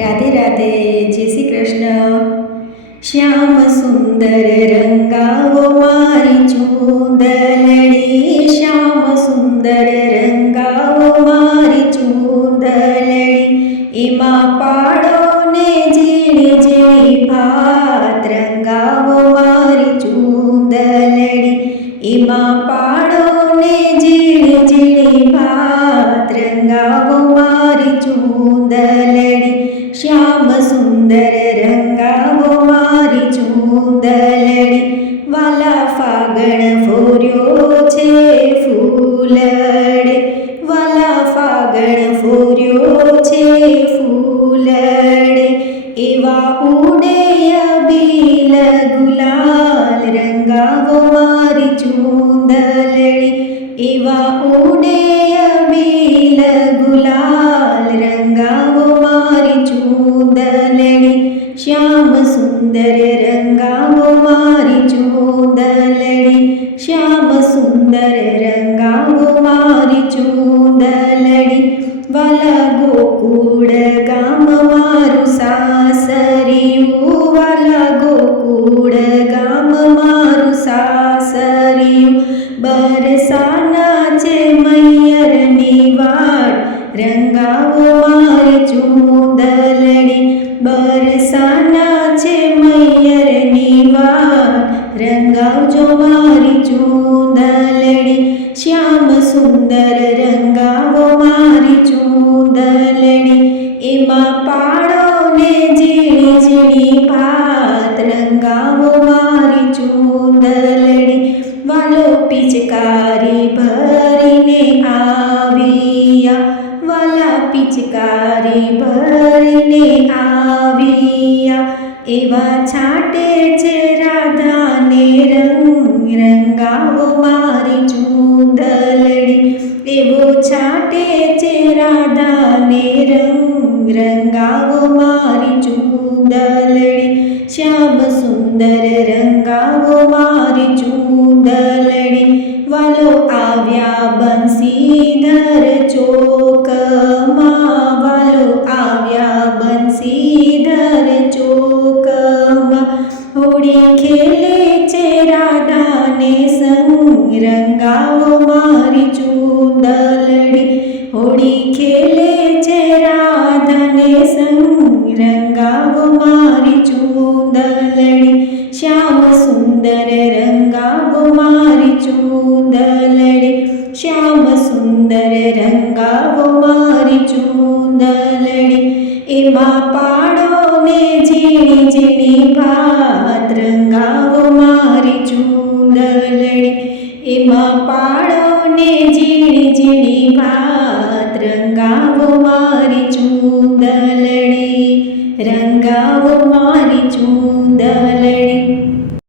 રાધે રાધે, જય શ્રી કૃષ્ણ. શ્યામ સુંદર રંગાવો મારી ચૂંદલડી, શ્યામ સુંદર રંગાવો મારી ચૂંદલડી, એમાં પાડો ને ઝીણી ઝીણી ભાત રંગાવો મારી ચૂંદલડી, એમાં પાડો ને ઝીણી ઝીણી ભાત રંગાવો મારી ચૂંદલડી, શ્યામ સુંદર રંગાવો મારી ચૂંદલડી, વાલા ફાગણ ફોર્યો છે ફૂલડે, વાલા ફાગણ ફોર્યો છે ફૂલડે, એવા ઉડે અબીલ ગુલાલ રંગાવો મારી ચૂંદલડી, એવા ઉડે અબીલ ગુલાલ રંગાવો મારી ચૂંદલડી, શ્યામ સુંદર રંગાવો મારી ચૂંદલડી, શ્યામ સુંદર રંગાવો મારી ચૂંદલડી, વાલા ગોકુળ ગામ મારું સાસરિયું, વાલા ગોકુળ ગામ મારું સાસરિયું, બરસાના છે મૈયરની વાડ રંગાવો મારી ચૂંદલડી, બરસાના છે મૈયરની વાડ રંગાવજો મારી ચૂંદલડી, શ્યામ સુંદર રંગાવો મારી ચૂંદલડી, એમાં પાડો ને ઝીણી ઝીણી ભાત રંગાવો મારી ચૂંદલડી, વાલો પિચકારી ભરીને આવ્યા, વાલા પિચકારી ભરીને આવ્યા, એવા છાંટે છે રાધાને રંગ રંગાવો મારી ચૂંદલડી, એવો છાંટે છે રાધાને રંગ રંગાવો મારી ચૂંદલડી, શ્યામ સુંદર રંગાવો મારી ચૂંદલડી, વાલો આવ્યા બંસીધર ચોકમાં, વાલો આવ્યા બંસીધર ચોકમાં, હોળી ખેલે છે રાધાને સંગ રંગાવો મારી ચૂંદલડી, હોળી ખેલે છે રાધાને સંગ રંગાવો મારી ચૂંદલડી, શ્યામ સુંદર રંગાવો મારી ચૂંદલડી, શ્યામ સુંદર રંગાવો મારી ચૂંદલડી, એમાં પાડો ને ઝીણી ઝીણી ભાત રંગાવો મારી ચૂંદલડી, એમાં પાડો ને ઝીણી ઝીણી ભાત રંગાવો મારી ચૂંદલડી, રંગાવો મારી ચૂંદલડી.